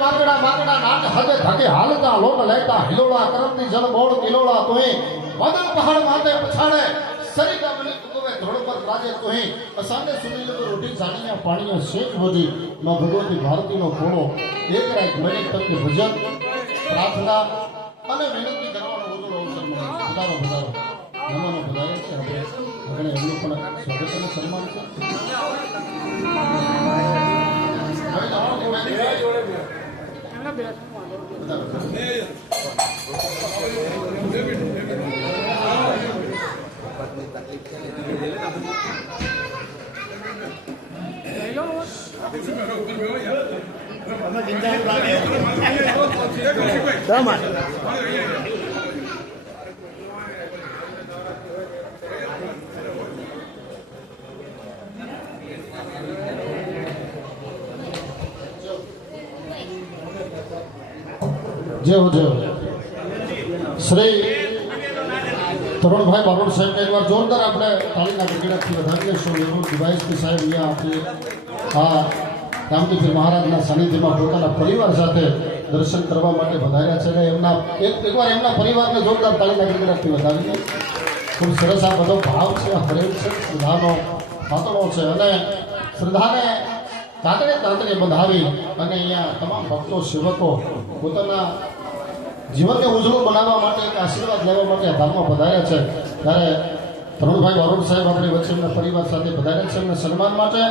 માંગડા માંગડા નાટ હદે ધકે હાલતા લોટ લેતા હિલોળા કરમની જળ બોળ કિલોળા તોય વાદળ પહાડ માથે પછાડે સરિતા બની કુવે ધોળ પર રાજે તોય અસાને સુનીલ પર રોટી જાણીયા પાણીયા શેખ વધી નો ભગવતી ભારતીનો ઘોડો એક રાત મહિને તક ભજન પ્રાર્થના અને વિનંતી કરવાનો ઉજળો અવસર મળે બધાનો બધાનો નમનો બધાએ છે આપણે એમનું પણ સ્વાગત અને સન્માન છે જય શ્રી તરુણભાઈ બારોટ સાહેબ એક વાર જોરદાર આપણે તાલીના ગગડાથી વધારીએ છીએ એવું દિવાઈસી સાહેબ અહીંયા આપીએ આ રામદેવપીર મહારાજના સાનિધ્યમાં પોતાના પરિવાર સાથે દર્શન કરવા માટે વધાર્યા છે અને એમના એકવાર એમના પરિવારને જોરદાર તાલીના ગગડાથી વધારીએ ખૂબ સરસ આ બધો ભાવ છે હરેક છે શ્રદ્ધાનો ખાતણો છે અને શ્રદ્ધાને તાંતણે બંધાવી અને અહીંયા તમામ ભક્તો સેવકો પોતાના જીવનને ઉજળું બનાવવા માટે એક આશીર્વાદ લેવા માટે આ ધામમાં પધાર્યા છે ત્યારે તરુણભાઈ બારોટ સાહેબ આપણી વચ્ચે એમના પરિવાર સાથે પધાર્યા છે એમના સન્માન માટે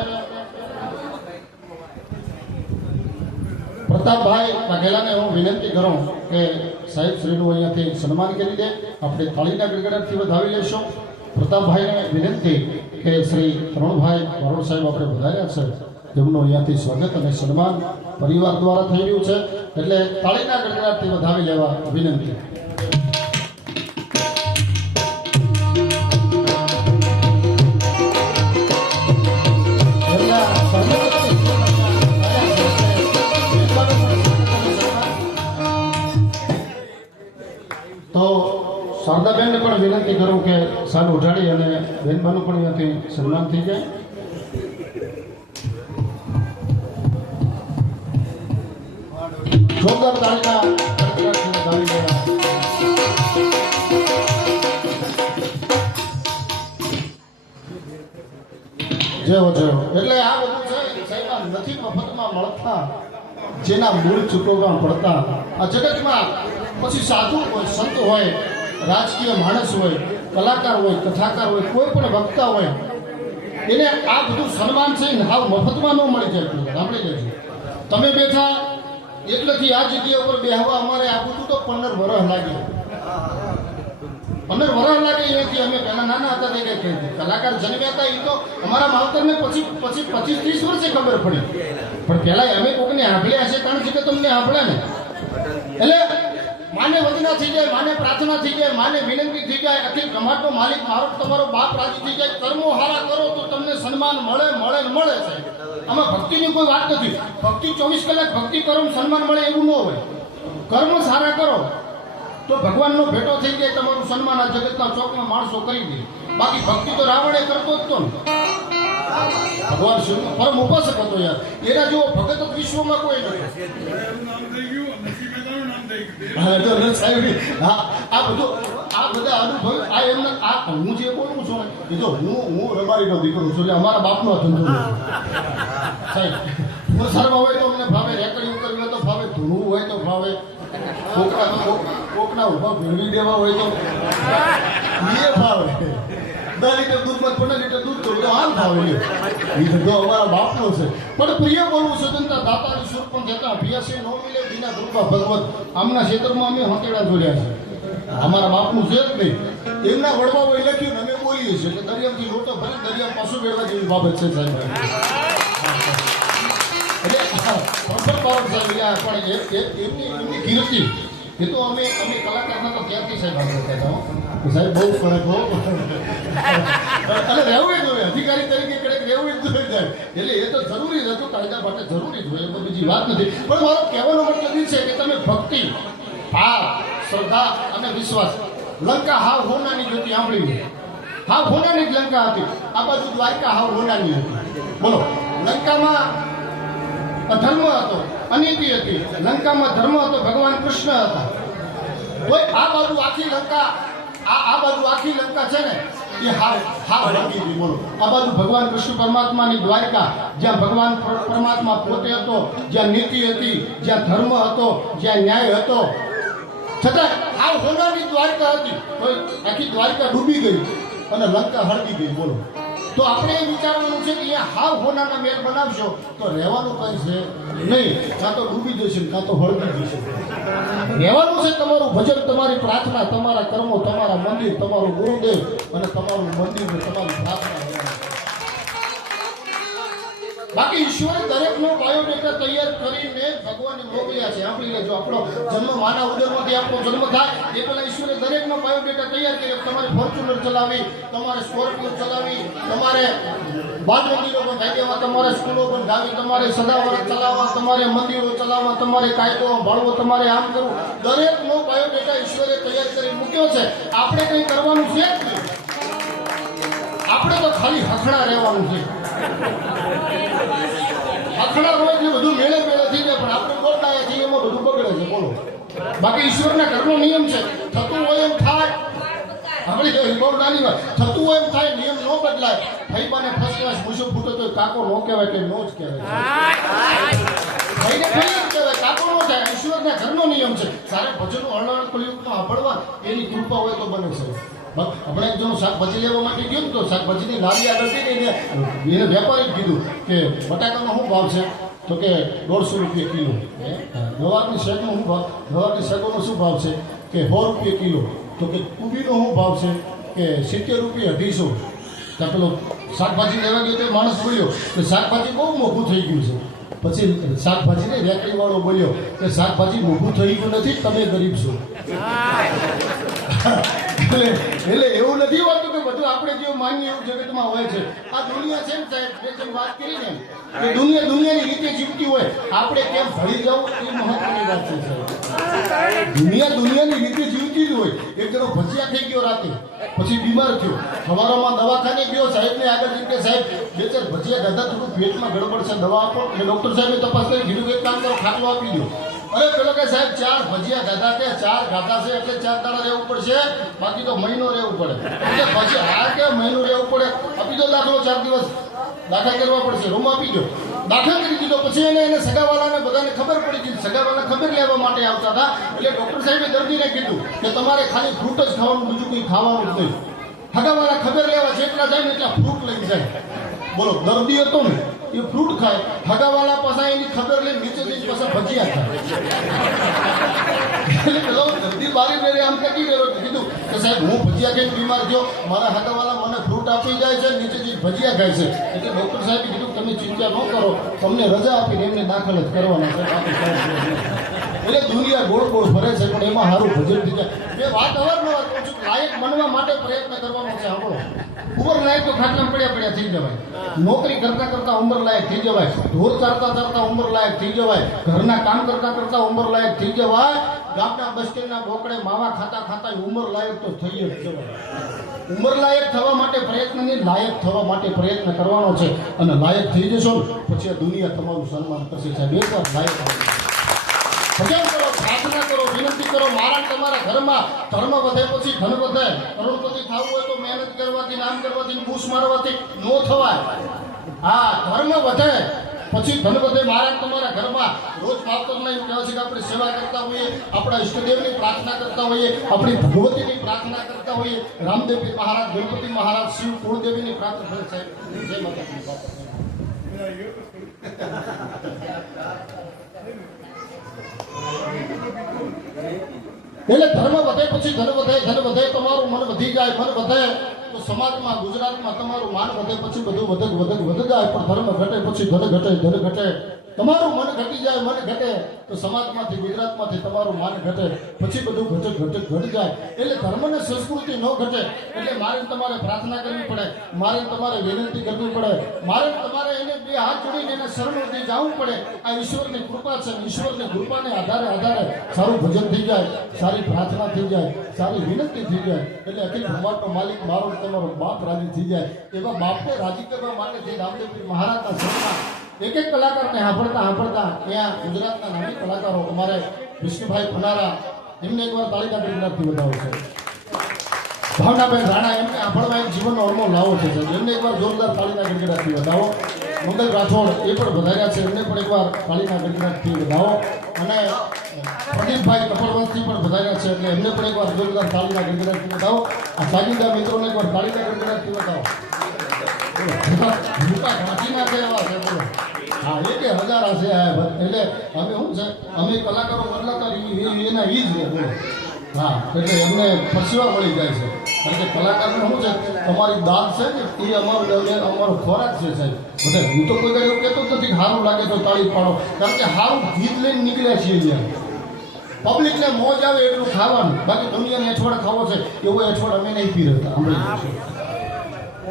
પ્રતાપભાઈ વાઘેલાને હું વિનંતી કરું કે સાહેબ શ્રીનું અહીંયાથી સન્માન કરી દે આપણે થાળીના ગડગડાટથી વધાવી લેશું પ્રતાપભાઈને વિનંતી કે શ્રી તરુણભાઈ બારોટ સાહેબ આપણે પધાર્યા છે તેમનું અહીંયાથી સ્વાગત અને સન્માન પરિવાર દ્વારા થઈ રહ્યું છે એટલે તાળીના ગડગડાટથી વધાવી લેવા વિનંતી તો શારદાબેનને પણ વિનંતી કરું કે સાલ ઉઠાડી અને બેનબાનું પણ અહીંયાથી સન્માન થઈ જાય જોરદાર તાળીના ગડગડાટથી વધાવી લેવા એટલે આ બધું છે સાહેબ નથી મફતમાં મળતા જેના મૂળ ચૂકવવા પડતા આ જગતમાં પછી સાધુ હોય સંત હોય રાજકીય માણસ હોય કલાકાર હોય કથાકાર હોય કોઈ પણ વક્તા હોય એને આ બધું સન્માન છે હાવ મફતમાં ન મળી જાય સાંભળી લેજો તમે બેઠા એટલેથી આ જગ્યા ઉપર બેહવા અમારે આ બધું તો 15 વર્ષ લાગ્યું 15 વર્ષ લાગે એનાથી અમે પહેલા નાના હતા તે કઈ કહી કલાકાર જન્મ્યા હતા એ તો અમારા માવતરને પછી 25-30 વર્ષે ખબર પડી પણ પહેલા અમે કોકને આંભળ્યા છે કારણ કે તમને આંભળ્યા ને એટલે માને વંદના થઈ જાય માને પ્રાર્થના થઈ જાય માને વિનંતી થઈ જાય અખિલ બ્રહ્માંડનો માલિક મારો તમારો બાપ રાજી થઈ જાય કર્મો હારા કરો તો તમને સન્માન મળે છે આમાં ભક્તિની કોઈ વાત નથી ભક્તિ 24 કલાક ભક્તિ કરો સન્માન મળે એવું ન હોય કર્મ સારા કરો તો ભગવાનનો ભેટો થઈ જાય તમારું સન્માન આ જગતના ચોકમાં માણસો કરી દે બાકી ભક્તિ તો રાવણે કરતો જ તો ને ભગવાન શિવનો પરમ ઉપાસક હતો યાર એના જેવો ભગત વિશ્વમાં કોઈ નથી આ બધા અનુભવ આ એમના આ હું જે બોલું છું એ જો હું રબારીનો દીકરો છું એટલે અમારા બાપનો ધંધો સાહેબ સરવા હોય તો અમને ભાવે રેકડી કરવી હોય તો ભાવે ધૂળવું હોય તો ભાવે કોકના ઉભા ભેળવી દેવા હોય તો એ ભાવે 10 લીટર દૂધમાં 15 લીટર દૂધ તો હાલ ભાવે એ ધંધો અમારા બાપનો છે પણ પ્રિય બોલવું સ્વતંત્ર દાતાની સુર પણ દેતા અભ્યાસી નો મિલે વિના કૃપા ભગવત આમના ક્ષેત્રમાં અમે હંકેડા જોડ્યા છે અમારા બાપનું છે જ નહીં એમના વડવાઓએ લખ્યું ને અમે બોલીએ છીએ એટલે દરિયામાંથી લોટો ભરી દરિયા પાછું મેળવા જેવી બાબત છે સાહેબ એટલે પ્રફર બારોટ સાહેબ પણ એમની કીર્તિ એ તો અમે કલાકારના તો ત્યારથી સાહેબ આગળ કહેતા સાહેબ બહુ કડક હો અને રહેવું જ જોઈએ અધિકારી તરીકે કડક રહેવું જ જોઈએ એટલે એ તો જરૂરી જ હતું કાયદા માટે જરૂરી જ હોય એ તો બીજી વાત નથી પણ મારો કહેવાનો મતલબ એ છે કે તમે ભક્તિ ભાવ શ્રદ્ધા અને વિશ્વાસ લંકા હાવ હોનાની જોતી સાંભળી હાવ હોનાની જ લંકા હતી આ બાજુ દ્વારકા હાવ હોનાની હતી બોલો લંકામાં અધર્મ હતો અનીતિ હતી, લંકામાં ધર્મ હતો, ભગવાન કૃષ્ણ હતા. કોઈ આ બાજુ આખી લંકા આ બાજુ આખી લંકા છે ને એ હા ભાગી ગઈ. બોલો, આ બાજુ ભગવાન કૃષ્ણ પરમાત્માની દ્વારકા, જ્યાં ભગવાન પરમાત્મા પોતે હતો, જ્યાં નીતિ હતી, જ્યાં ધર્મ હતો, જ્યાં ન્યાય હતો, છતાં આ હોનાની દ્વારકા હતી, તો આખી દ્વારકા ડૂબી ગઈ અને લંકા હળગી ગઈ. બોલો, તો આપણે એ વિચારવાનું છે કે અહીંયા હાવ હોનાના મેળ બનાવશો તો રહેવાનું કઈ છે નહીં, કાં તો ડૂબી જશે કાં તો હળગી જશે. રહેવાનું છે તમારું ભજન, તમારી પ્રાર્થના, તમારા કર્મો, તમારા મંદિર, તમારું ગુરુદેવ અને તમારું મંદિર, તમારી પ્રાર્થના. બાકી ઈશ્વરે દરેકનો બાયોડેટા તૈયાર કરીને ભગવાને મોકલ્યા છે. સાંભળી લેજો, આપણો જન્મ માના ઉદરમાંથી આપણો જન્મ થાય એ પહેલા ઈશ્વરે દરેકનો બાયોડેટા તૈયાર કર્યો. તમારે ફોર્ચ્યુનર ચલાવી, તમારે સ્કોર્પિયો ચલાવી, તમારે બાદ મંદિરો પણ ભાગ્યમાં, તમારે સ્કૂલો પણ ગાવી, તમારે સદાવર ચલાવવા, તમારે મંદિરો ચલાવવા, તમારે કાયદો ભાળવો, તમારે આમ કરવું, દરેકનો બાયોડેટા ઈશ્વરે તૈયાર કરી મૂક્યો છે. આપણે કંઈ કરવાનું છે જ નહીં, આપણે તો ખાલી હખણા રહેવાનું છે. હખણા હોય એટલે બધું મેળે થઈ જાય, પણ આપણે બોલતા છીએ એમાં બધું બગડે છે. બોલો, બાકી ઈશ્વરના ઘરનો નિયમ છે, થતું હોય એમ થાય. આપણે બહુ નાની વાત, થતું હોય એમ થાય, નિયમ ન બદલાય. ફઈબાને ફર્સ્ટ ક્લાસ મૂછો ફૂટો તો કાકો નો કહેવાય કે નો જ કહેવાય. ફઈને ફઈ જ કહેવાય, કાકો નો થાય. ઈશ્વરના ઘરનો નિયમ છે. સારે ભજનો હળહળ કળયુગમાં સાંભળવા એની કૃપા હોય તો બને છે. આપણે જો શાકભાજી લેવા માટે ગયો તો શાકભાજીની લારી આગળ ગઈ એને વેપારી કીધું કે બટાકાનો શું ભાવ છે? તો કે 150 રૂપિયા કિલો. ગવારની શેકનો શું ભાવ? ગવારની શેકોનો શું ભાવ છે? કે 100 રૂપિયા કિલો. તો કે કુબીનો શું ભાવ છે? કે 70 રૂપિયા 250. ત્યાં પેલો શાકભાજી લેવા ગયો તો માણસ બોલ્યો કે શાકભાજી બહુ મોંઘું થઈ ગયું છે. પછી શાકભાજીને રેકડીવાળો બોલ્યો કે શાકભાજી મોંઘું થઈ ગયું નથી, તમે ગરીબ છો. એટલે એવું નથી હોતું કે બધું આપણે જેવું માનીએ એવું જગતમાં હોય છે. આ દુનિયા છે ને સાહેબ, જે જેમ વાત કરી ને કે દુનિયાની રીતે જીવતી હોય, આપણે કેમ ભળી જવું એ મહત્વની વાત છે સાહેબ. દુનિયાની રીતે જીવતી જ હોય. એક જણો ભજીયા થઈ ગયો રાતે, પછી બીમાર થયો, સવારમાં દવાખાને ગયો, સાહેબને આગળ જઈને કે સાહેબ 2-4 ભજીયા ખાધા, થોડું પેટમાં ગડબડ છે, દવા આપો. એટલે ડૉક્ટર સાહેબે તપાસ કરી કીધું એક કામ કરો, ખાટલો આપી દો. અરે પેલો કે સાહેબ 4 ભજીયા ખાધા, કે 4 ખાધા છે એટલે 4 દાડા રહેવું પડશે, બાકી તો મહિનો રહેવું પડે. એટલે પછી આ કે મહિનો રહેવું પડે, આપી દો દાખલો, 4 દિવસ દાખલ કરવા પડશે, રૂમ આપી દો. દાખલ કરી દીધો. પછી એને સગાવાલાને બધાને ખબર પડી ગઈ. સગાવાલા ખબર લેવા માટે આવતા હતા, એટલે ડૉક્ટર સાહેબે દર્દીને કીધું કે તમારે ખાલી ફ્રૂટ જ ખાવાનું, બીજું કંઈ ખાવાનું જ નહીં. સગાવાલા ખબર લેવા જેટલા જાય ને એટલા ફ્રૂટ લઈ જાય. બોલો, દર્દી હતો ને એ ફ્રૂટ ખાય, હગાવાલા પાછા એની ખબર લઈને નીચે જઈને પાછા ભજીયા ખાય. એટલે પેલો દર્દી બારી મેરે આમ ટકી ગયો, કીધું કે સાહેબ હું ભજીયા ખાઈને બીમાર થયો, મારા હગાવાલા મને ફ્રૂટ આપી જાય છે, નીચે જઈને ભજીયા ખાય છે. એટલે ડૉક્ટર સાહેબે કીધું તમે ચિંતા ન કરો, તમને રજા આપીને એમને દાખલ જ કરવાના છે. એટલે દુનિયા ગોળ ગોળ ફરે છે, પણ એમાં સારું ભજન થઈ જાય. એ વાત અવારનવાર કહું છું, લાયક બનવા માટે પ્રયત્ન કરવાનો છે. આપણો ઉંમર લાયક તો ખાટલામાં પડ્યા થઈ જવાય, નોકરી કરતા કરતા ઉંમર લાયક થઈ જવાય, ઢોર ચારતા ઉંમર લાયક થઈ જવાય, ઘરના કામ કરતા ઉંમર લાયક થઈ જવાય, ગામના બસ સ્ટેન્ડના બોકડે માવા ખાતા ઉંમર લાયક તો થઈ જ જવાય. ઉંમર લાયક થવા માટે પ્રયત્ન નહીં, લાયક થવા માટે પ્રયત્ન કરવાનો છે. અને લાયક થઈ જશો ને પછી આ દુનિયા તમારું સન્માન કરશે સાહેબ. એકવાર લાયક ભજન કરો, પ્રાર્થના કરો, વિનંતી કરો. મારા તમારા ઘરમાં ધર્મ વધે પછી ધન વધે. કરોડપતિ થવું હોય તો મહેનત કરવાથી, નામ કરવાથી, બૂસ મારવાથી નો થવાય. હા, ધર્મ વધે પછી ધન વધે. મારા તમારા ઘરમાં રોજ માવતરના એમ કહેવાય છે કે આપણે સેવા કરતા હોઈએ, આપણા ઈષ્ટદેવની પ્રાર્થના કરતા હોઈએ, આપણી ભગવતીની પ્રાર્થના કરતા હોઈએ, રામદેવજી મહારાજ, ગણપતિ મહારાજ, શિવ કુળદેવીની પ્રાર્થના સાહેબ. જય માતાજી. એટલે ધર્મ વધે પછી ધન વધે, તમારું મન વધી જાય, મન વધે તો સમાજમાં, ગુજરાતમાં તમારું માન વધે, પછી બધું વધ જાય. પણ ધર્મ ઘટે પછી ધન ઘટે. તમારું મન ઘટી જાય, મન ઘટે તો સમાજમાંથી, ગુજરાતમાંથી તમારું માન ઘટે, પછી બધું ઘટ જાય. એટલે ધર્મ ને સંસ્કૃતિ ન ઘટે. એટલે મારે તમારે પ્રાર્થના કરવી પડે, મારે તમારે વિનંતી કરવી પડે, મારે તમારે એને 2 હાથ જોડીને એને શરણોથી જવું પડે. આ ઈશ્વરની કૃપા છે. ઈશ્વરની કૃપાને આધારે સારું ભજન થઈ જાય, સારી પ્રાર્થના થઈ જાય, સારી વિનંતી થઈ જાય. એટલે અખિલ બ્રહ્માંડનો માલિક મારો તમારો બાપ રાજી થઈ જાય. એવા બાપને રાજી કરવા માટે રામદેવજી મહારાજના શરણમાં એક એક કલાકારને સાંભળતા ત્યાં ગુજરાતના નામી કલાકારો અમારે વિષ્ણુભાઈ ફનારા એમને એકવાર તાળીના ગણગણાટથી વધાવો છે. ભાવનાબેન રાણા એમને સાંભળવા એક જીવનનો અણમોલ લાવો છે એમને એકવાર જોરદાર તાળીના ગણગણાટથી વધાવો. મંગલ રાઠોડ એ પણ વધાર્યા છે એમને પણ એકવાર તાળીના ગણગણાટથી વધાવો. અને પ્રદીપભાઈ કપડવંશથી પણ વધાર્યા છે એટલે એમને પણ એકવાર જોરદાર તાળીના ગણગણાટથી વધાવો. આ સાગીદા મિત્રોને એકવાર તાળીના ગણગણાટથી વધાવો. ઘાંચી નાખે એવા છે બોલો. હા એ કે હજાર હશે એટલે અમે શું છે અમે કલાકારો બદલાતા એના ઈ જ બોલો. હા એટલે એમને પરસેવા મળી જાય છે કારણ કે કલાકારને શું છે તમારી દાદ છે ને એ અમારો ખોરાક છે સાહેબ. બધા હું તો કોઈ એવું કહેતો જ નથી સારું લાગે તો તાળી પાડો કારણ કે સારું ગીત લઈને નીકળ્યા છીએ ત્યાં પબ્લિકને મોજ આવે એટલું ખાવાનું બાકી દુનિયાને એઠવાડ ખાવો છે એવો એઠવાડ અમે નહીં પી રહેતા સાંભળી.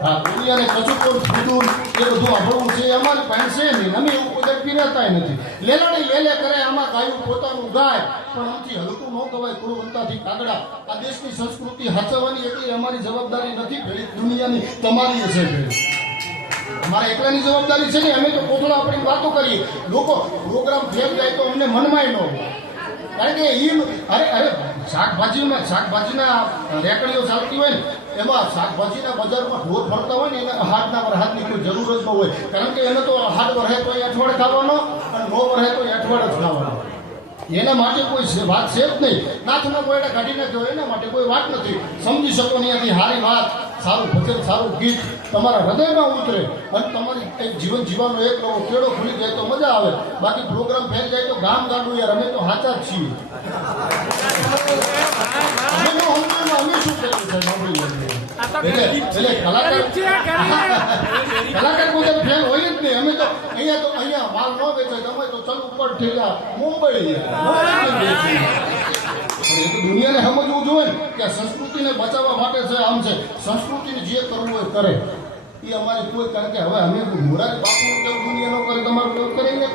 હા દુનિયાને કચુકોર ફૂદુર એ બધું આપણું છે અમારી પાસે છે નહીં અમે એવું કોઈ પીરાતા નથી. લેલાડી લેલે કરે આમાં ગાયું પોતાનું ગાય પણ આમથી હલકું ન કવાય કુળવંતાથી કાગડા. આ દેશની સંસ્કૃતિ સાચવવાની એટલી અમારી જવાબદારી નથી ભેળી દુનિયાની તમારી છે ભેળી. અમારા એકલાની જવાબદારી છે ને અમે તો કોથળા આપણી વાતો કરીએ લોકો પ્રોગ્રામ ફેલ જાય તો અમને મનમાંય ન હોય કારણ કે અરે શાકભાજીના રેકડીઓ ચાલતી હોય ને એમાં શાકભાજીના બજારમાં ઢોર ફરતા હોય ને એને હાથના વરહાદની કોઈ જરૂર જ ન હોય કારણ કે એને તો હાથ વરહે તો અઠવાડે ખાવાનો અને નો વરહે તો અઠવાડે જ ખાવાનો. એના માટે કોઈ વાત છે જ નહીં. નાથના કોયડા કાઢી નાખ્યો એના માટે કોઈ વાત નથી. સમજી શકો ત્યાંથી સારી વાત સારું ભજન સારું ગીત તમારા હૃદયમાં ઉતરે અને તમારી એક જીવન જીવવાનો એક નવો કેળો ખુલી જાય તો મજા આવે. બાકી પ્રોગ્રામ ફેલ જાય તો ગામ ગાડું યાર અમે તો સાચા જ છીએ. અમે શું કર્યું છે કલાકાર કોઈ ફેલ હોય જ નહીં. અમે તો અહીંયા માલ ન વેચાય તમે તો ચલ ઉપર ઠેલા મુંબઈ દુનિયાને સમજવું જોઈએ કે આ સંસ્કૃતિને બચાવવા માટે છે આમ છે સંસ્કૃતિને જે કરવું હોય કરે એ અમારે કોઈ કારણ કે હવે અમે મોરારી બાપુનું કેવું દુનિયા ન કરે તમારું કેવું કરીને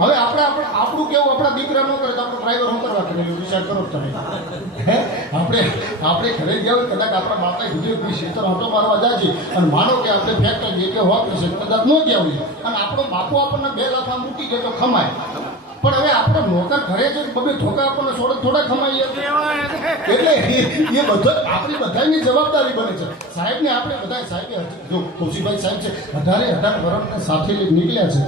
હવે આપણું કેવું આપણા દીકરા ન કરે તો આપણો ડ્રાઈવર શું કરવા કરે વિચાર કરો તમે. આપણે ઘરે ગયા હોય કદાચ આપણા બાપા વિડીયો કોઈ ક્ષેત્ર ઓટો મારવા જાય છે અને માનો કે આપણે ફેક્ટરી કે હોત છે કદાચ ન ગયા હોય અને આપણો બાપુ આપણને 2 લાફા મૂકી દે તો ખમાય પણ હવે આપણે નોકર ઘરે જઈને બબે ધોકા આપણને થોડા ખમાઈએ એટલે એ બધો આપણી બધાની જવાબદારી બને છે. સાહેબને આપણે બધા સાહેબે જો કૌશિકભાઈ સાહેબ છે 18 વર્ષને સાથે નીકળ્યા છે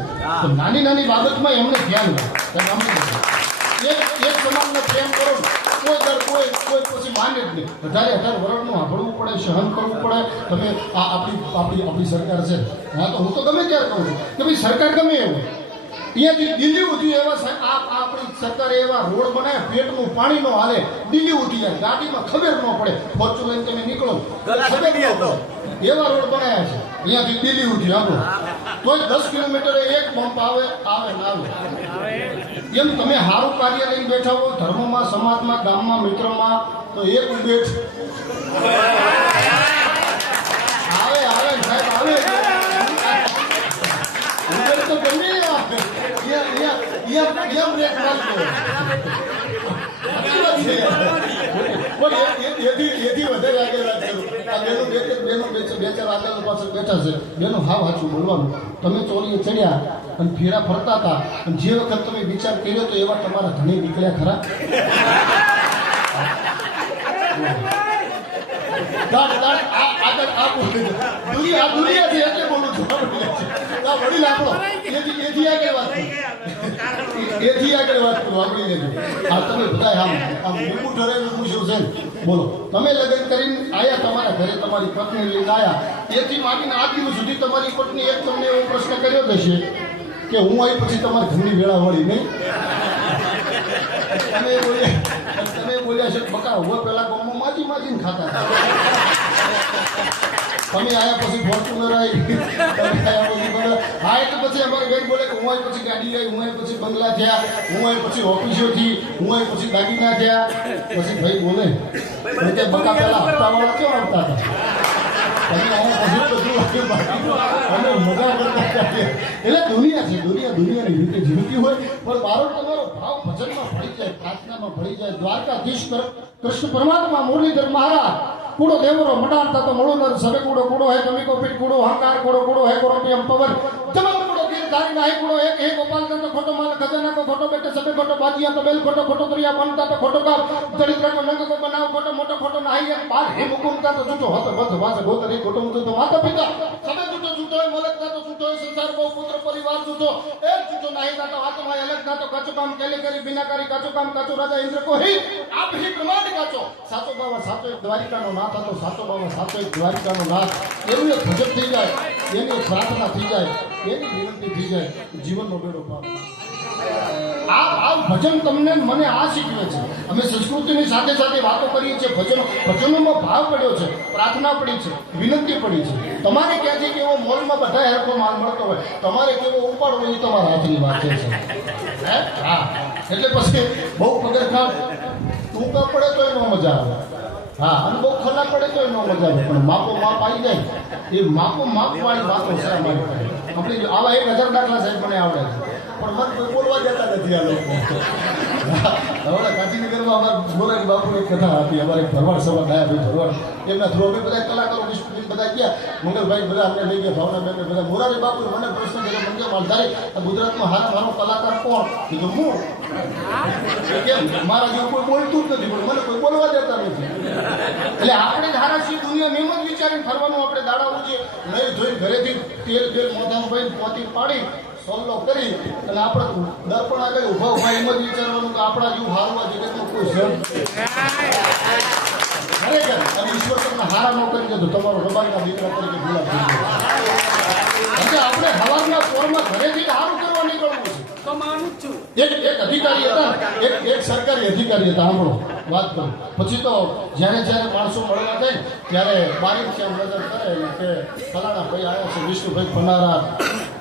તો નાની બાબતમાં એમને ધ્યાન રાખે એક સમાજને પ્રેમ કરો કોઈ પછી માને જ નહીં. 18 વર્ષનું સાંભળવું પડે સહન કરવું પડે. તમે આપણી સરકાર છે હા તો હું તો ગમે ત્યારે કહું છું કે ભાઈ સરકાર ગમે એવું અહીંયાથી દિલ્હી ઉઠી એવા આપણી સરકારે એવા રોડ બનાવ્યા પેટનું પાણી નો હાલે દિલ્હી ઉઠી જાય ગાડીમાં ખબર ન પડે ફોર્ચ્યુનર તમે નીકળો ખબર ન પડે એવા રોડ બનાવ્યા છે અહીંયાથી દિલ્હી ઉઠી આપણો તોય 10 કિલોમીટરે એક પંપ આવે એમ તમે સારું કાર્ય લઈને બેઠા હો ધર્મમાં સમાજમાં ગામમાં મિત્રમાં તો એક ઉભેઠ આવે સાહેબ આવે તો ગમે બોલવાનું તમે ચોરીએ ચડ્યા અને ફેરા ફરતા હતા અને જે વખત તમે વિચાર કર્યો તો એવા તમારા ધણી નીકળ્યા ખરા. દુનિયાથી એટલે બોલું છું વડીલ આપણો એથી આગળ વાત કરું આપણી લેજો. આ તમે બધા આમ ઊભું ઠરાવ્યું પૂછ્યું છે બોલો તમે લગ્ન કરીને આવ્યા તમારા ઘરે તમારી પત્ની લઈને આવ્યા એથી માંડીને આ દિવસ સુધી તમારી પત્ની એક તમને એવો પ્રશ્ન કર્યો હશે કે હું આવી પછી તમારી ઘરની વેળા વળી નહીં તમે બોલ્યા છે બકા હું પેલા ગામમાં માજીને ખાતા તમે આયા પછી ફોર્ચ્યુનર આવી હા એટલે પછી અમારે બેન બોલે કે હું પછી ગાડી લઈ હું પછી બંગલા થયા હું પછી ઓફિસોથી હું પછી દાગીના થયા પછી ભાઈ બોલે કે બકા પેલા હપ્તાવાળા કેમ આવતા હતા તમે આયા પછી અને મજા કરતા એટલે દુનિયા છે દુનિયાની રીતે જીવતી હોય પણ મારો તમારો ભાવ ભજનમાં ભળી જાય પ્રાર્થનામાં ભળી જાય. દ્વારકાધીશ કૃષ્ણ પરમાત્મા મુરલીધર મહારાજ કૂડો દેવરો મડાણતા તો મળો સવે કૂડો હે કમી કો પીઠ કૂડો હંકાર કૂડો હે કોરોપિયમ પવન તમામ કૂડો धारी नाही कुड़ो एक हे गोपाल का तो फोटो माल खजाना को फोटो बेटे सबे फोटो बाजिया तो बेल फोटो फोटो करिया बनता तो फोटो का चरित्र को नंग को बनाओ फोटो मोटो फोटो नाही है बार हे मुकुंदा तो झूठो होतो बस वास गोतरी कुटुंब तो माता पिता सबे झूठो झूठो है मलक का तो झूठो है संसार को पुत्र परिवार झूठो एक झूठो नाही का तो आत्मा अलग ना तो काचो काम केले करी बिना करी काचो काम काचो राजा इंद्र को ही आप ही ब्रह्मांड काचो साचो बाबा साचो एक द्वारिका नो नाथ હતો સાચો બાબા સાચો એક દ્વારિકાનો નાથ એવું એક ભજન થઈ જાય એની પ્રાર્થના થઈ જાય એની વિનંતી થઈ જાય જીવનનો બેડો પાર આ ભજન તમને મને આ શીખવે છે અમે સંસ્કૃતિની સાથે સાથે વાતો કરીએ છીએ ભજનોમાં ભાવ પડ્યો છે પ્રાર્થના પડી છે વિનંતી પડી છે તમારે ક્યાંથી કેવો મોલમાં બધા હરખો માલ મળતો હોય તમારે કેવો ઉપાડવો એ તમારા હાથની વાત છે હા એટલે પછી બહુ પગરખાં ટૂંકા પડે તો એનો મજા આવે हाँ અને બહુ ખલા પડે તો એનો મજા આવે પણ માપો માપ આવી જાય એ માપો માપ વાળી વાતો છે અમારી પાસે આપણે આવા 1000 દાખલા સાહેબ મને આવડે છે પણ મન કોઈ બોલવા જતા નથી આ લોકો હવે ગાંધીનગરમાં અમારા મોરારી બાપુની કથા હતી અમારે ભરવાડ સભા થયા ભાઈ ભરવાડ એમના થ્રુ અમે બધા કલાકારો વિશ્વ બધા ગયા મંગલભાઈ બધા અમને લઈ ગયા ભાવનાબેન બધા મોરારી બાપુ મને પ્રશ્ન કર્યો મંજે માલધારી ગુજરાતમાં હારો કલાકાર કોણ કીધું હું કેમ મારા જેવું કોઈ બોલતું જ નથી પણ મને કોઈ બોલવા દેતા નથી એટલે આપણે ધારાશી દુનિયા મેમ જ વિચારીને ફરવાનું આપણે દાડા ઉઠીએ નહીં જોઈ ઘરેથી તેલ મોઢામાં ભાઈ પોતી પાડી સોલ્લો કરી અને આપણે દર્પણ આગળ ઉભા એમ જ વિચારવાનું કે આપણા જેવું હારવા જગતમાં કોઈ છે ખરેખર અને ઈશ્વર તમને હારા ન કરી દેતો તમારો રબાઈના દીકરા તરીકે ગુલાબ થઈ ગયો આપણે હવારના પોરમાં ઘરેથી સારું કરવા નીકળવું છે તો માનું છું એક અધિકારી હતા એક સરકારી અધિકારી હતા સાંભળો વાત કરું પછી તો જ્યારે માણસો મળવા જાય ત્યારે બારીક છે નજર કરે કે ફલાણા ભાઈ આવ્યા છે વિષ્ણુભાઈ પનારા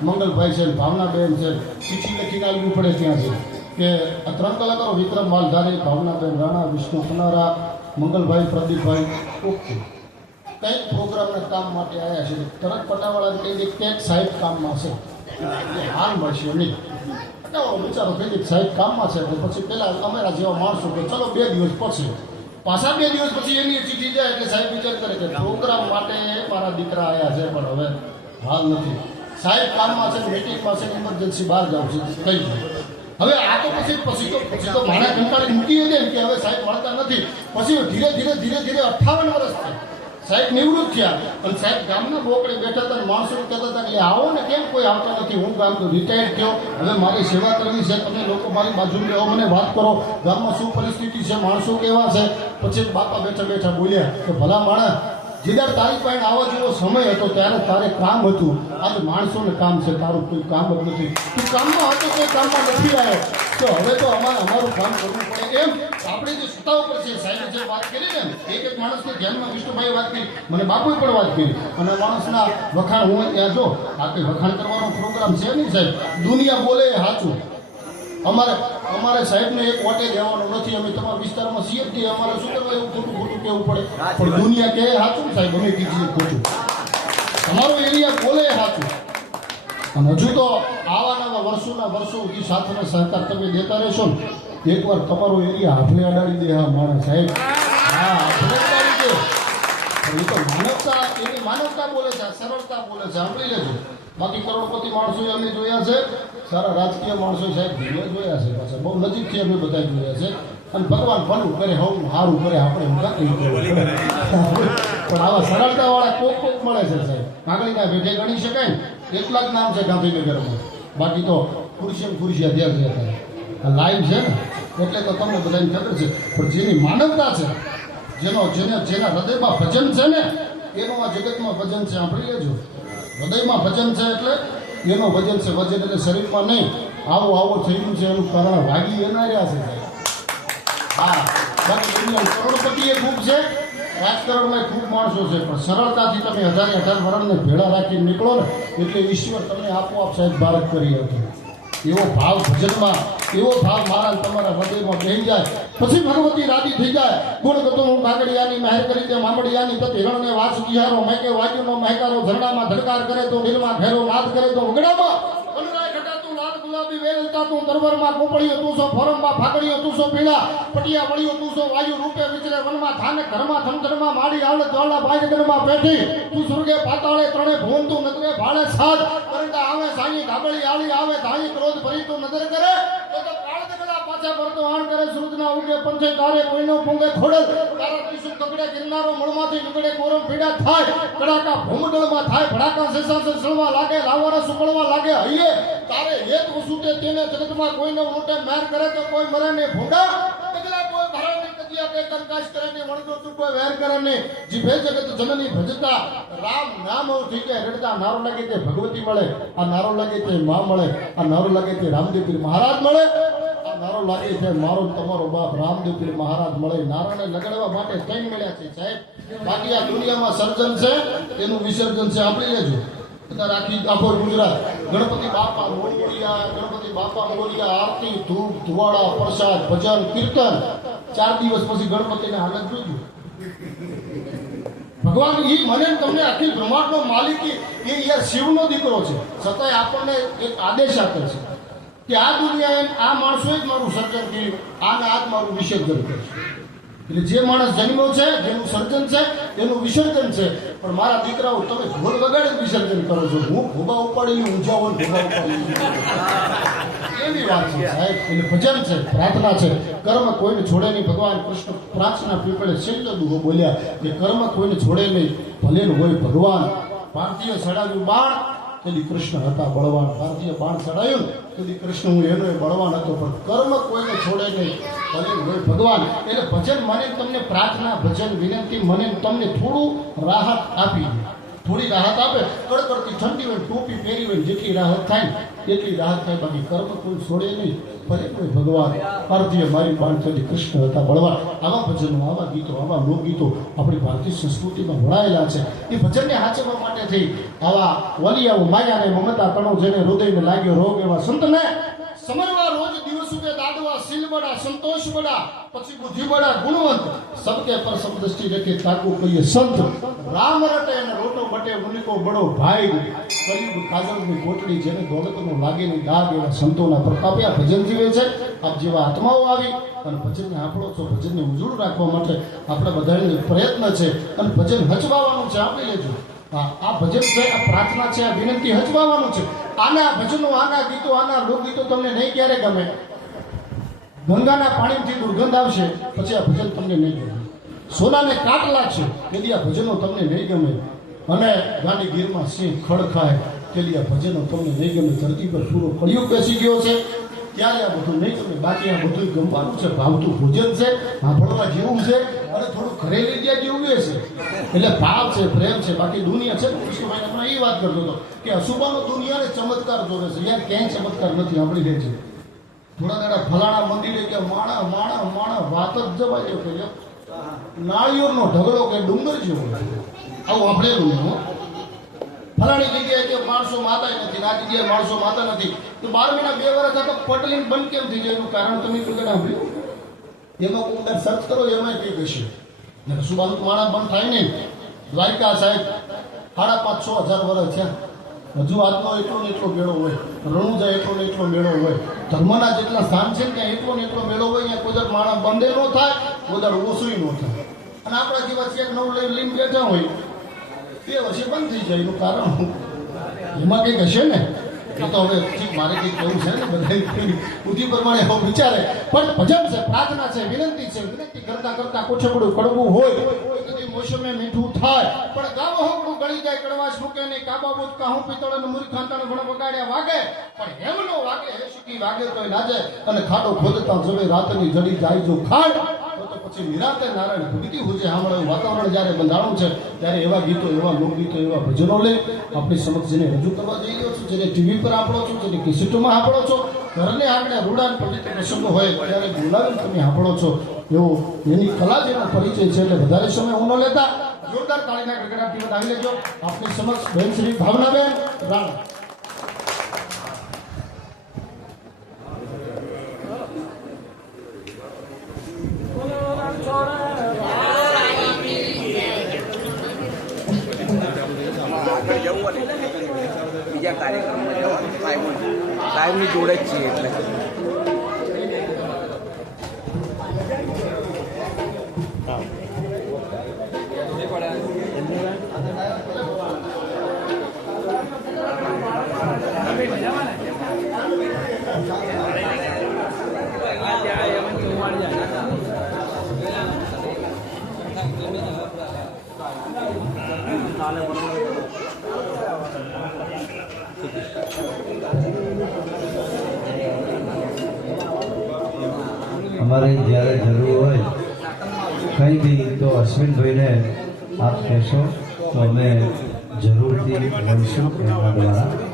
મંગલભાઈ છે ભાવનાબેન છે ચીઠી લખીને આવવું પડે ત્યાં છે કે આ 3 કલાકારો વિક્રમ માલધારી ભાવનાબેન રાણા વિષ્ણુ પનારા મંગલભાઈ પ્રદીપભાઈ ઓકે કંઈક પ્રોગ્રામના કામ માટે આવ્યા છે તરત પટાવાળાને કહી દે કંઈક સાહેબ કામમાં છે હાલ મળશે નહીં વિચારો કહી સાહેબ કામમાં છે પછી પેલા અમારા જેવા માણસો કે ચલો 2 દિવસ પછી પાછા 2 દિવસ પછી એની ચીઠી જાય એટલે સાહેબ વિચાર કરે કે પ્રોગ્રામ માટે મારા દીકરા આવ્યા છે પણ હવે હાલ નથી સાહેબ કામમાં છે મીટિંગમાં છે ઇમરજન્સી બહાર જાવ છે કઈ હવે આ તો પછી તો મારા કંટાળી મૂકી દે કે હવે સાહેબ મળતા નથી પછી ધીરે ધીરે 58 વર્ષ થયા સાહેબ નિવૃત્ત થયા અને સાહેબ ગામના બોકડે બેઠા હતા માણસો કહેતા હતા કે આવો ને કેમ કોઈ આવતા નથી હું ગામ તો રિટાયર્ડ થયો હવે મારી સેવા કરવી છે તમે લોકો મારી બાજુમાં આવો મને વાત કરો ગામમાં શું પરિસ્થિતિ છે માણસો કેવા છે પછી બાપા બેઠા બોલ્યા કે ભલા માણસ જેદાર તારી પાસે આવા જેવો સમય હતો ત્યારે તારે કામ હતું આજે માણસોને કામ છે તારું કોઈ કામ જ નથી તું કામમાં હતો કોઈ કામમાં નથી આવ્યો તો હવે તો અમારું કામ કરવું પડે એમ આપણે જે સત્તા ઉપર છે સાહેબે જે વાત કરી ને એક માણસને ધ્યાનમાં વિષ્ણુભાઈએ વાત કરી મને બાપુએ પણ વાત કરી અને માણસના વખાણ હું ત્યાં જો આ કંઈ વખાણ કરવાનો પ્રોગ્રામ છે નહીં સાહેબ દુનિયા બોલે એ સાચું અમારે સાહેબને એક વાટે જવાનું નથી અમે તમારા વિસ્તારમાં છીએ જ અમારે શું કરવા એવું ખોટું કહેવું પડે પણ દુનિયા કહે સાચું સાહેબ અમે કીધું ખોટું તમારો એરિયા બોલે સાચું અને હજુ તો આવા વર્ષોના વર્ષો સુધી સાથનો સહકાર તમે દેતા રહેશો ને એકવાર તમારો એરિયા હાફલે અડાડી દે હા માણસ સાહેબ હા હાફલે અડાડી દે એ તો એની માનવતા બોલે છે સરળતા બોલે છે સાંભળી લેજો બાકી કરોડપતિ માણસો અમે જોયા છે સારા રાજકીય માણસો સાહેબ ધીરે જોયા છે પાછા બહુ નજીકથી અમે બધા જોયા છે અને ભગવાન ભલું કરે હું સારું કરે આપણે પણ આવા સરળતાવાળા કોક મળે છે સાહેબ કાગળીના ભેટે ગણી શકાય ને એટલા જ નામ છે ગાંધીનગરમાં બાકી તો ખુરશિયા ધ્યાન રહેતા આ લાઈવ છે ને એટલે તો તમને બધાને ખબર છે પણ જેની માનવતા છે જેના હૃદયમાં ભજન છે ને એનું આ જગતમાં ભજન છે સાંભળી લેજો હૃદયમાં ભજન છે એટલે એનો વજન છે વજન એટલે શરીરમાં નહીં આવો થયું છે એનું કારણ વાગી એના રહ્યા છે હા બાકી દુનિયા કરોડપતિ એ ખૂબ છે રાજકારણમાં ખૂબ માણસો છે પણ સરળતાથી તમે 18 વર્ષને ભેળા રાખીને નીકળો ને એટલે ઈશ્વર તમને આપોઆપ સાહેબ ભારત કરી હતો એવો ભાવ ભજનમાં એવો ભાવ મારા તમારા હૃદયમાં બેસી જાય પછી ભગવતી રાજી થઈ જાય ગુણ ગતો હું કાગડિયાની મહેર કરી દે મામડિયાની તત હિરણને વાસ કિહારો મેકે વાજુનો મહેકારો ઝરડામાં ધડકાર કરે તો દિલમાં ઘેરો નાદ કરે તો વગડામાં અનુરાય ઘટાતું લાલ ગુલાબ બી વેલતા તું દરબારમાં ગોપળિયો તું છો ફોરમમાં ફાગડીયો તું છો પીળા પટિયા વળિયો તું છો વાયુ રૂપે વિચરે વનમાં થાને ઘરમાં થમથરમાં માડી આવડે જ્વાળા ભાગગરમાં પેઠી તું સુરગે પાતાળે ત્રણે ભૂન તું નજરે ભાળે સાત કરંડા આવે સાઈ ગાબળી આળી આવે ધાઈ ક્રોધ ભરી તું નજર કરે તો કાળ દગલા પાછા પરતો આણ કરે સૂરજના ઉગે પંચે તારે કોઈનો પૂંગે ખોડલ તારા ત્રિશુલ કગડે ગિરનારો મળમાંથી નીકળે કોરમ પીડા થાય કડાકા ભૂમડળમાં થાય ભડાકા સેસા સળવા લાગે લાવારા સુકળવા લાગે હૈયે તારે હેત ઉસુતે તેને જગતમાં કોઈને મોટે માર કરે તો કોઈ મરે ને ભૂંડા કગલા કોઈ ભરાને કદિયા કે કરકાશ કરે ને વણગો ચૂકો વેર કરે ને જીભે જગત જનની ભજતા રામ નામ ઉઠી કે રડતા નારો લાગે તે ભગવતી મળે આ નારો લાગે તે માં મળે આ નારો લાગે તે રામદેવપીર મહારાજ મળે નારો લાગે છે મારો તમારો બાપ રામદેવપીર મહારાજ મળે નારાને લગાડવા માટે કઈ મળ્યા છે સાહેબ બાકી આ દુનિયામાં સર્જન છે એનું વિસર્જન છે આપણી લેજો અત્યારે આખો ગુજરાત ગણપતિ બાપા મોરિયા આરતી ધૂપ ધુવાડા પ્રસાદ ભજન કીર્તન 4 દિવસ પછી ગણપતિને હાલત જોજો ભગવાન ઈ મને તમને અખિલ બ્રહ્માંડનો માલિક એ યાર શિવનો દીકરો છે છતાંય આપણને એક આદેશ આપે છે કે આ દુનિયા આ માણસોએ જ મારું સર્જન કર્યું આને આજ મારું વિસર્જન કરશે એટલે જે માણસ જન્મ્યો છે જેનું સર્જન છે એનું વિસર્જન છે પણ મારા દીકરાઓ તમે ઢોલ વગાડી વિસર્જન કરો છો હું ભોગા ઉપાડીને ઊંઝા હોય ભોગા ઉપાડી એવી વાત છે સાહેબ એટલે ભજન છે પ્રાર્થના છે કર્મ કોઈને છોડે નહીં ભગવાન કૃષ્ણ પ્રાર્થના પીપળે છેલ્લો દુહો બોલ્યા કે કર્મ કોઈને છોડે નહીં ભલે હોય ભગવાન ભારતીય સડાવ્યું બાણ તેથી કૃષ્ણ હતા બળવાન ભારતીય બાણ ચડાયું તેથી કૃષ્ણ હું એનો બળવાન હતો પણ કર્મ કોઈને છોડે નહીં ભલે હોય ભગવાન એટલે ભજન મને તમને પ્રાર્થના ભજન વિનંતી મને તમને થોડું રાહત આપી થોડી રાહત આપે કડકડતી ઠંડી હોય ટોપી પહેરી હોય જેટલી રાહત થાય એટલી રાહત થાય બાકી કર્મ કોઈ છોડે નહીં ભલે કોઈ ભગવાન ભારતીય મારી બાણ ચડી કૃષ્ણ હતા બળવાન આવા ભજનો આવા ગીતો આવા લોકગીતો આપણી ભારતીય સંસ્કૃતિમાં વળાયેલા છે એ ભજનને હાચવવા માટે થઈ આવા વલિયાઓ માયાને મમતા તણો જેને હૃદયને લાગ્યો રોગ એવા સંતને સમરવા રોજ દિવસ ઉગે દાડવા શીલ બડા સંતોષ બડા પછી બુદ્ધિ બડા ગુણવંત સબકે પર સમદૃષ્ટિ રખે તાકુ કહીએ સંત રામ રટે અને રોટો બટે મુનિકો બડો ભાઈ કલયુગ કાજળની કોટડી જેને દોલતનો લાગે ની દાગ એવા સંતોના પ્રતાપે આ ભજન જીવે છે આપ જેવા આત્માઓ આવી અને ભજનને આપણો છો ભજનને ઉજળું રાખવા માટે આપણે બધાને પ્રયત્ન છે અને ભજન હચવાવાનું છે આપી લેજો આ ભજન છે આ પ્રાર્થના છે આ વિનંતી હચવાવાનું છે આના ભજનો આના ગીતો આના લોકગીતો તમને નહીં ક્યારે ગમે ગંગાના પાણીથી દુર્ગંધ આવશે પછી આ ભજન તમને નહીં ગમે સોનાને કાટ લાગશે તેથી આ ભજનો તમને નહીં ગમે અને ગાંડી ગીરમાં સિંહ ખડ ખાય તેથી આ ભજનો તમને નહીં ગમે ધરતી પર પૂરો કળિયુગ બેસી ગયો છે ત્યારે આ બધું નહીં ગમે બાકી આ બધું ગમવાનું છે ભાવતું ભોજન છે સાંભળવા જેવું છે અને થોડું ઘરે લઈ ગયા જેવું છે એટલે ભાવ છે પ્રેમ છે બાકી દુનિયા છે કૃષ્ણભાઈ હમણાં એ વાત કરતો હતો કે અશુભાનો દુનિયાને ચમત્કાર જોવે છે યાર ક્યાંય ચમત્કાર નથી આપણી લે છે થોડા દાડા ફલાણા મંદિરે કે માણા વાત જ જવાય એવું કે નાળિયેરનો ઢગલો કે ડુંગર જેવો આવું આપણેલું ફલાણી જગ્યાએ કે માણસો માતા નથી આ જગ્યાએ માણસો માતા નથી તો 12 મહિના 2 વર્ષ આ તો પટલીન બંધ કેમ થઈ જાય એનું કારણ તમે કોઈ સાંભળ્યું એમાં કોઈ સર્ચ કરો એમાં કઈ કહેશે સુબાન માણા બંધ થાય નહીં દ્વારકા સાહેબ 5,500-6,000 વર્ષ થયા હજુ આજનો એટલો ને એટલો મેળો હોય રણુજા એટલો ને એટલો મેળો હોય ધર્મના જેટલા સ્થાન છે ત્યાં એટલો ને એટલો મેળો હોય ત્યાં કોઈ માણસ બંધે ન થાય કોઈ ઓછું ન થાય અને આપણા જેવા ચેક નવ લઈને બેઠા હોય 2 વર્ષે બંધ થઈ જાય એનું કારણ એમાં કંઈક હશે ને એ તો હવે ઠીક મારે કંઈક કહ્યું છે ને બધા બુદ્ધિ પ્રમાણે હવે વિચારે પણ ભજન છે પ્રાર્થના છે વિનંતી છે વિનંતી કરતા કરતા કોછકડું કડવું હોય કદી મોસમે મીઠું થાય પણ ગાવો હોકડું ગળી જાય કડવાશ મૂકે નહીં કાબા બુધ કાહું પિત્તળ અને મૂર્ખાંતણ ભણ બગાડ્યા વાગે પણ હેમનો વાગે હે શીખી વાગે તોય ના જાય અને ખાડો ખોદતા જવે રાતની જડી જાય જો ખાડ પછી નિરાતે નારાયણ ભક્તિ હોય છે સાંભળે વાતાવરણ જ્યારે બંધાણું છે ત્યારે એવા ગીતો એવા લોકગીતો એવા ભજનો લઈ આપણી સમક્ષ જેને રજૂ કરવા જઈ રહ્યો છું જેને ટીવી પર આપણો છો જેને કેસેટોમાં આપણો છો ઘરને આપણે રૂડાન પવિત્ર પ્રસંગો હોય ત્યારે બોલાવીને તમે આપણો છો એવો એની કલા જેનો પરિચય છે એટલે વધારે સમય હું ન લેતા જોરદાર તાળીના ગડગડાટથી વધાવી લેજો આપણી સમક્ષ બેન શ્રી ભાવનાબેન રાણા બીજા કાર્યક્રમમાં જવાનું ટાઈમ ની જોડે જ છીએ એટલે અમારે જ્યારે જરૂર હોય કંઈ બી તો અશ્વિનભાઈને આપ કહેશો તો અમે જરૂરથી લઈશું એમના દ્વારા